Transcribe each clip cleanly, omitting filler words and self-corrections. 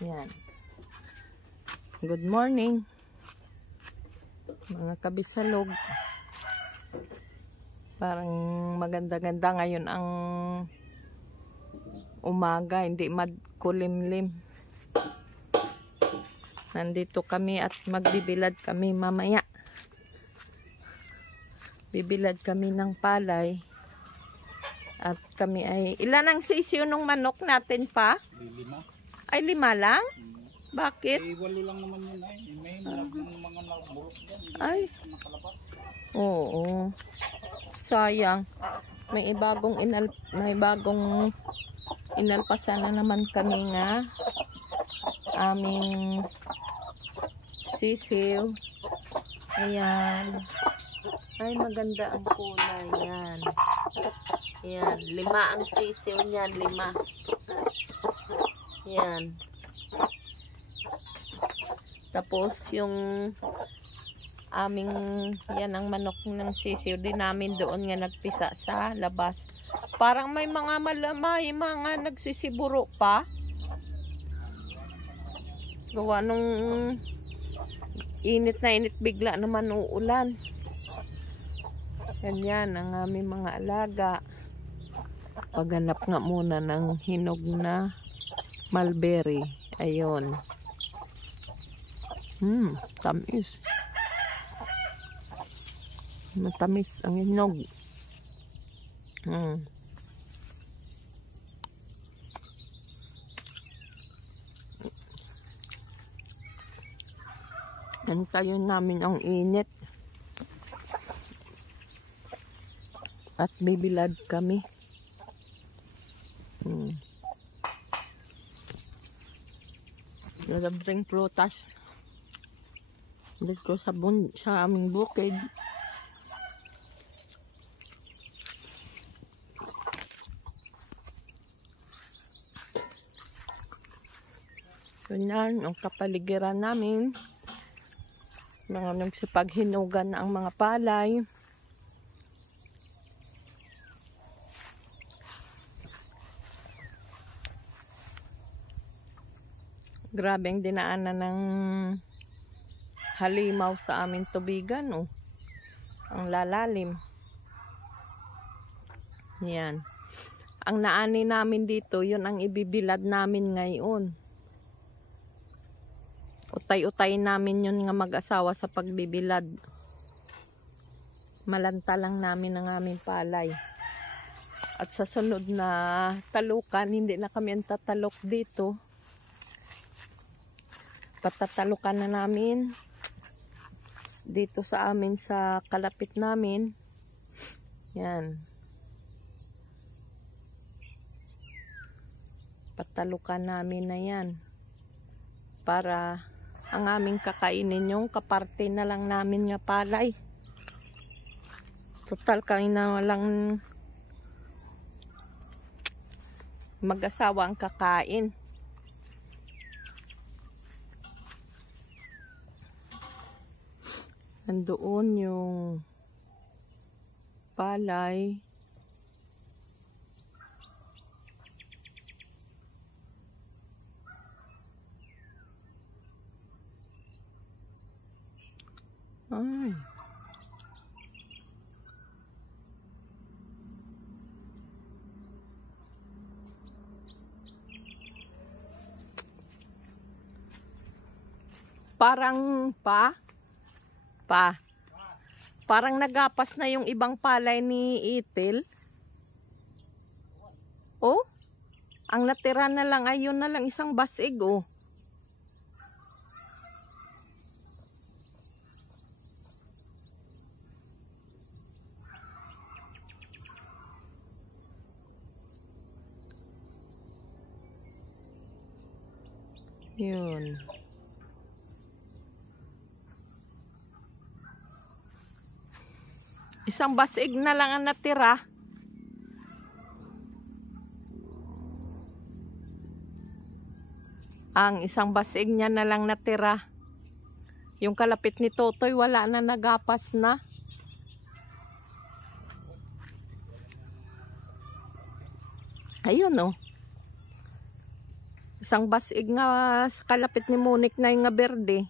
Yan. Good morning, mga kabisalog. Parang maganda-ganda ngayon ang umaga, hindi magkulimlim. Nandito kami at magbibilad kami mamaya. Bibilad kami ng palay. At kami ay, ilan ang sisiyo nung manok natin pa? 5. Ay 5 lang? Bakit? Eh, 8 lang naman yun ay. May mga nagburot dyan. Ay. Oo. Sayang. May bagong inalpasan na naman kami nga. Aming sisiw. Ayan. Ay, maganda ang kulay. Yan. Yan. 5 ang sisiw niyan. 5. Yan. Tapos yung aming yan ang manok ng sisiw din namin doon nga nagpisa sa labas. Parang may mga mga nagsisiburo pa. Gawa nung init na init bigla naman uulan. Ganyan ang aming mga alaga. Paghanap nga muna ng hinog na mulberry. Ayun. Tamis. Matamis ang hinog. Antayin namin ang init. At bibilad kami. Nagabring prutas. Dito sa aming bukid. Ganyan ang kapaligiran namin. Mga nagsipaghinugan na ang mga palay. Grabe ang dinaanan ng halimaw sa aming tubigan, oh. Ang lalalim. Yan. Ang naani namin dito, yun ang ibibilad namin ngayon. Utay-utay namin yun nga mag-asawa sa pagbibilad. Malanta lang namin ang aming palay. At sa sunod na talukan, hindi na kami ang tatalok dito. Patatalukan na namin dito sa amin sa kalapit namin. Yan. Patalukan namin na yan. Para ang aming kakainin yung kaparte na lang namin nga palay. Total kain na lang mag-asawa ang kakain. Nandoon yung palay. Ay. Parang parang nagapas na yung ibang palay ni Itil. Oh, ang natira na lang ayun na lang isang basig, oh. Yun. Isang basig na lang ang natira. Ang isang basig niya na lang natira. Yung kalapit ni Totoy wala na, nagapas na. Ayun, oh. Isang basig nga sa kalapit ni Monique na yung nga berde.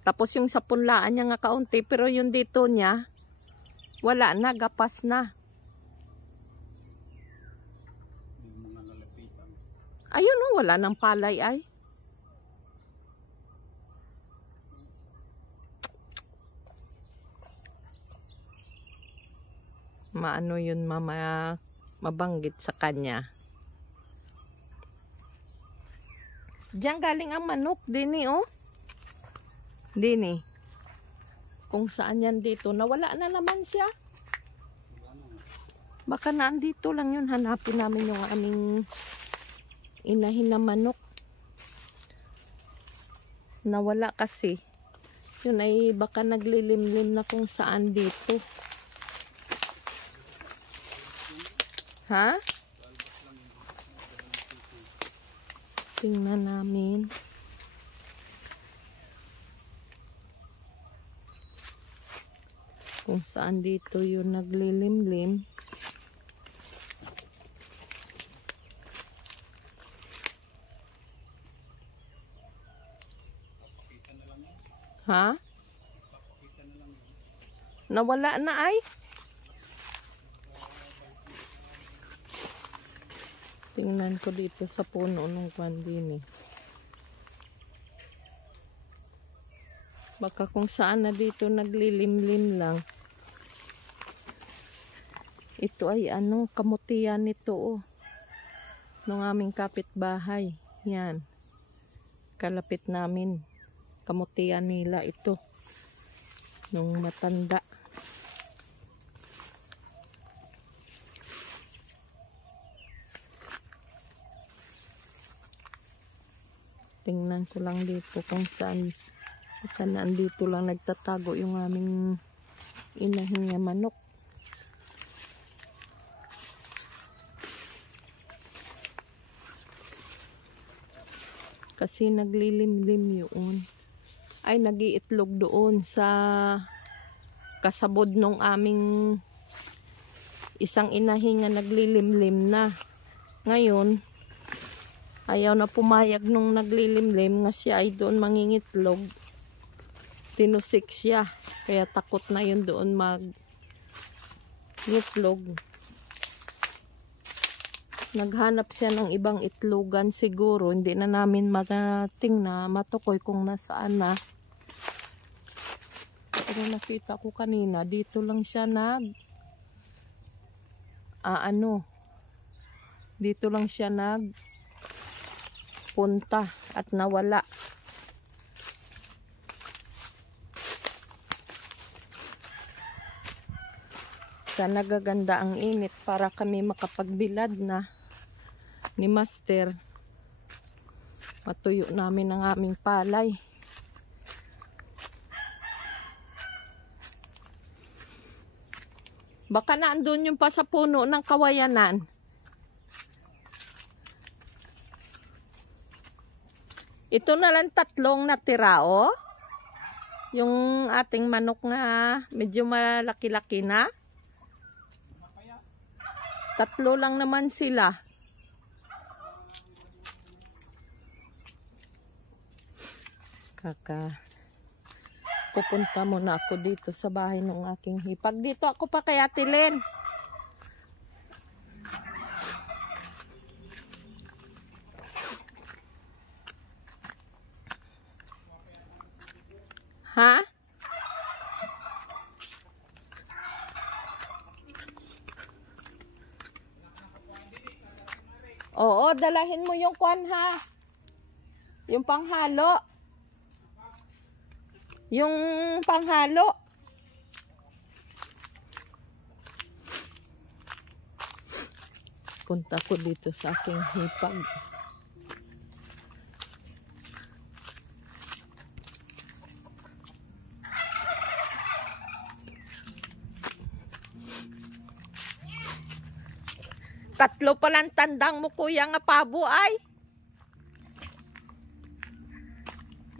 Tapos yung sa punlaan niya nga kaunti, pero yung dito niya, wala na, gapas na. Yung mga lalapitan. Ayun o, wala nang palay ay. Maano yun mama, mabanggit sa kanya. Diyan galing ang manok, dini oh. Dini. Kung saan yan dito, nawala na naman siya. Baka naandito lang yun, hanapin namin yung aming inahin na manok. Nawala kasi. Yun ay baka naglilimlim na kung saan dito. Ha? Tingnan namin. Kung saan dito yung naglilimlim. Ha? Nawala na ay? Tingnan ko dito sa puno ng kwandini. Baka kung saan na dito naglilimlim lang. Ito ay ano, kamutian nito oh. Nung aming kapitbahay. Yan. Kalapit namin. Kamutian nila ito. Nung matanda. Tingnan ko lang dito kung saan. Baka naandito lang nagtatago yung aming inahin niya manok. Kasi naglilimlim yun. Ay, nag-iitlog doon sa kasabod nung aming isang inahin nga naglilimlim na. Ngayon, ayaw na pumayag nung naglilimlim nga siya ay doon mangingitlog. Tinusik siya. Kaya takot na yun doon mag-itlog. Naghanap siya ng ibang itlogan siguro. Hindi na namin matating na matukoy kung nasaan na. Pero nakita ko kanina, dito lang siya dito lang siya punta at nawala. Sana gaganda ang init para kami makapagbilad na ni Master. Matuyo namin ang aming palay. Baka naandun yung pa sa puno ng kawayanan. Ito na lang tatlong natira, oh. Yung ating manok na medyo malaki-laki na. Tatlo lang naman sila. Pupunta muna ako dito sa bahay ng aking hipag. Dito ako pa kay Ate Len. Ha? Oo, dalahin mo yung kwan ha. Yung panghalo. Yung panghalo. Punta ko dito sa aking hipag. Tatlo palang tandang mo kuya nga pabo ay.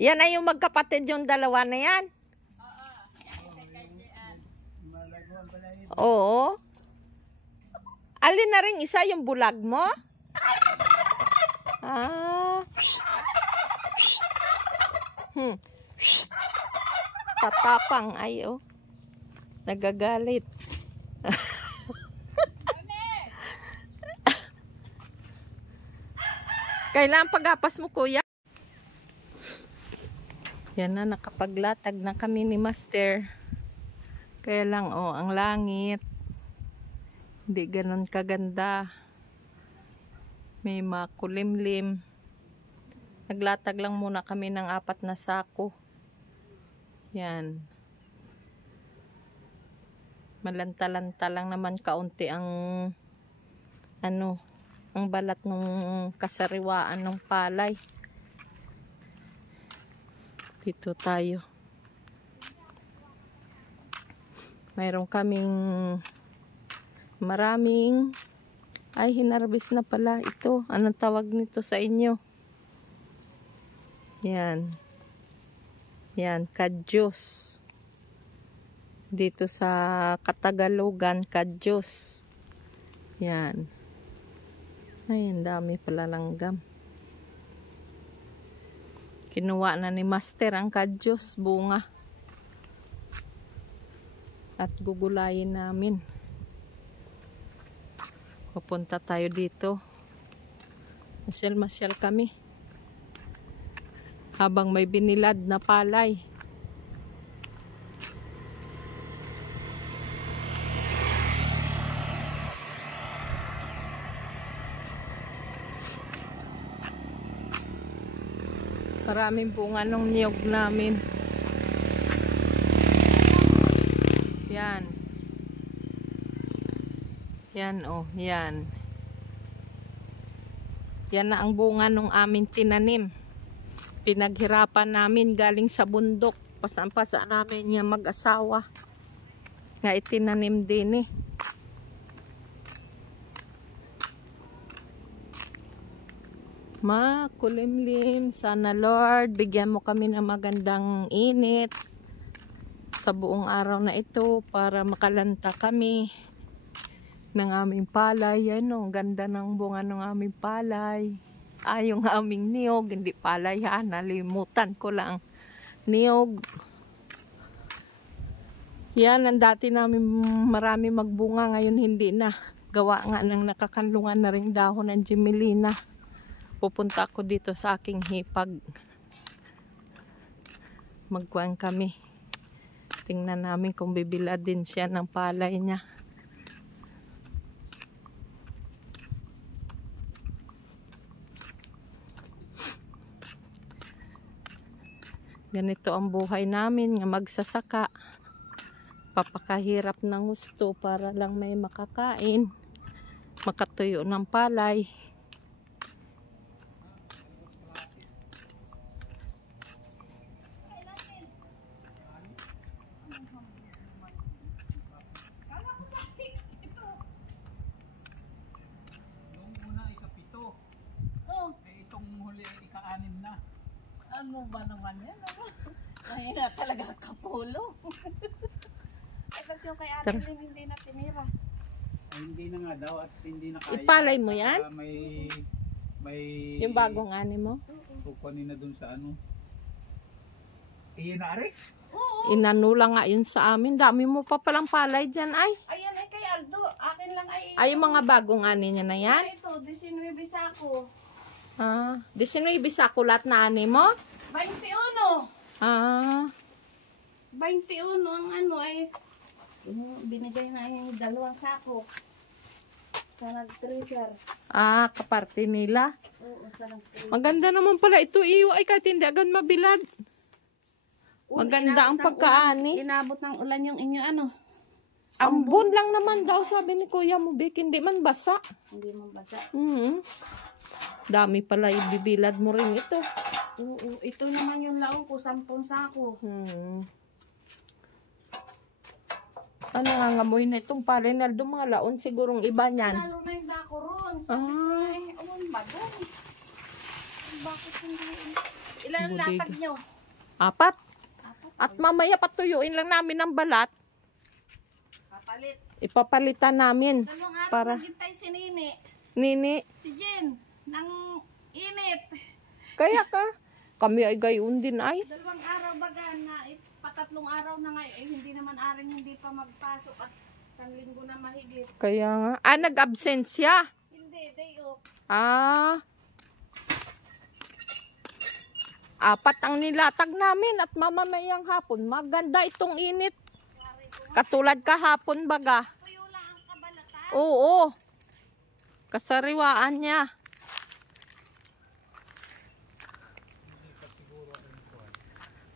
Yan ay yung magkapatid yung dalawa na yan. Oo. Alin na rin isa yung bulag mo? Ah. Psst. Psst. Psst. Tatapang ay oh. Nagagalit. Kailan pagapas mo, kuya? Yan na, nakapaglatag na kami ni Master. Kaya lang, oh, ang langit. Hindi ganon kaganda. May makulimlim. Naglatag lang muna kami ng 4 na sako. Yan. Malanta-lanta lang naman kaunti ang ang balat ng kasariwaan ng palay. Dito tayo. Mayroon kaming maraming hinarbis na pala ito. Anong tawag nito sa inyo? Yan. Yan, kadyos. Dito sa Katagalogan, kadyos. Yan. Ay, ang dami pala langgam. Kinuha na ni Master ang kadyos, bunga. At gugulayin namin. Pupunta tayo dito. Masyal-masyal kami. Habang may binilad na palay. Maraming bunga ng niyog namin. Yan. Yan oh, yan. Yan na ang bunga ng aming tinanim. Pinaghirapan namin galing sa bundok. Pasan-pasa namin yung mag-asawa. Nga itinanim din eh. Makulimlim. Sana Lord, bigyan mo kami ng magandang init sa buong araw na ito para makalanta kami ng aming palay. Yan o, ganda ng bunga ng aming palay. Yung aming niyog, hindi palay ha, nalimutan ko lang. Niyog. Yan, ang dati namin marami magbunga, ngayon hindi na. Gawa nga ng nakakanlungan na rin dahon ng Gemelina. Pupunta ako dito sa aking hipag. Magkuhan kami. Tingnan namin kung bibila din siya ng palay niya. Ganito ang buhay namin nga magsasaka. Papakahirap ng gusto para lang may makakain. Makatuyo ng palay. Ano ba naman yan? Mahina talaga kapulo. Ay, ba't yung kay Ate Lynn hindi na tinira? Ay, hindi na nga daw at hindi na kaya. Ipalay mo yan? May yung bagong ani mo? kukunin na dun sa ano. Iyon na rin? Oo. Inanula nga yun sa amin. Dami mo pa palang palay dyan ay. Ayan ay kay Aldo. Akin lang ay... Ay, yung mga bagong ani niya na yan? Ay, ito, 19 sako. 19 sako lahat na ani mo? 21. 21 ang ano ay... Binigay na yung 2 sako. Sa nag-treasure. Kaparte nila. Oo, sa nag-treasure. Maganda naman pala ito iyo ay kahit hindi agad mabilad. Maganda ang pagkaani. Inabot ng ulan yung inyo ano. Ambon lang naman daw sabi ni Kuya mo, Bik, hindi man basa. Hindi man basa. Dami pala ibibilad mo rin ito. Oo, ito naman yung laong ko, 10 sako. Ano nga ngamoy na itong parinaldo, mga laon sigurong iba niyan. Lalo na yung dako ron. Sabi ko ay, awan ba doon? Bakit hindi? Ilan ang Bulig. latag nyo? 4. At mamaya patuyuin lang namin ang balat. Papalit. Ipapalitan namin. Dalawang araw Para naghintay si Nini. Nini. Si Jen. Nang Init. Kaya ka. Kami ay gayon din ay. 2 araw baga na, patatlong araw na nga, hindi naman aring hindi pa magpasok at 1 linggo na mahigit. Kaya nga. Nag-absensya. Hindi, day off. Apat ang nilatag namin at mamamayang hapon. Maganda itong init. Katulad kahapon baga. Tuyo lang ang kabalatan. Oo. Kasariwaan niya.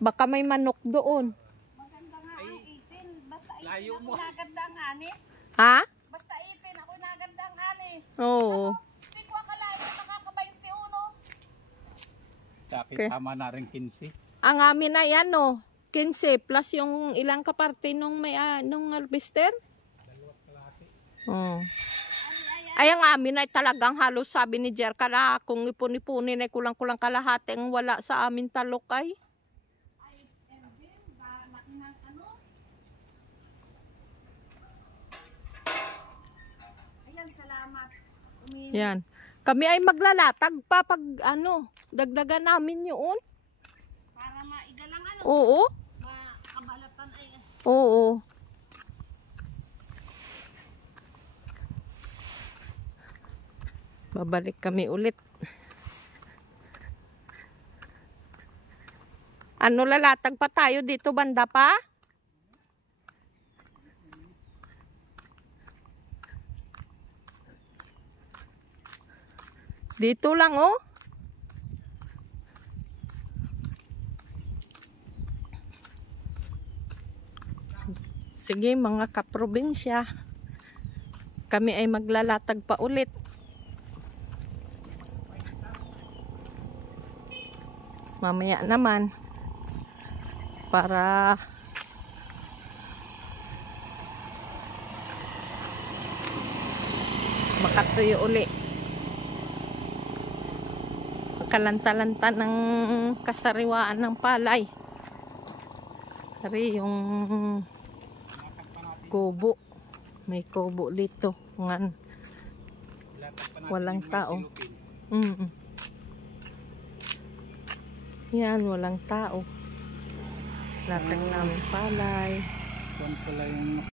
Baka may manok doon. Maganda nga ang ipin. Basta ipin Layo ako mo. naganda ang ani. Ha? Basta ipin ako naganda ang ani. Oo. Hindi ko akalain na nakaka-21. Sa akin, Okay. tama na rin 15. Ang amin ay 15 plus yung ilang kaparte nung may nung harvester. Oh. Ay ang amin ay talagang halos sabi ni Jer kala kung ipon-ipunin ay kulang-kulang kalahati ang wala sa amin talokay. Ay, Elvin, ba nakinang ano? Ayan, salamat. Yan. Kami ay maglalatag pa pag dagdagan namin yun. Para maigalang ano, Oo. makabalatan ay. Oo. Babalik kami ulit. Lalatag pa tayo dito banda pa? Dito lang oh. Sige mga kaprobinsya. Kami ay maglalatag pa ulit. Mamaya naman para makatuyo uli. Kalanta-lanta ng kasariwaan ng palay. Hari yung kubo. May kubo dito. Walang tao. Yan, walang tao. Latag namin palay. Kung pala yung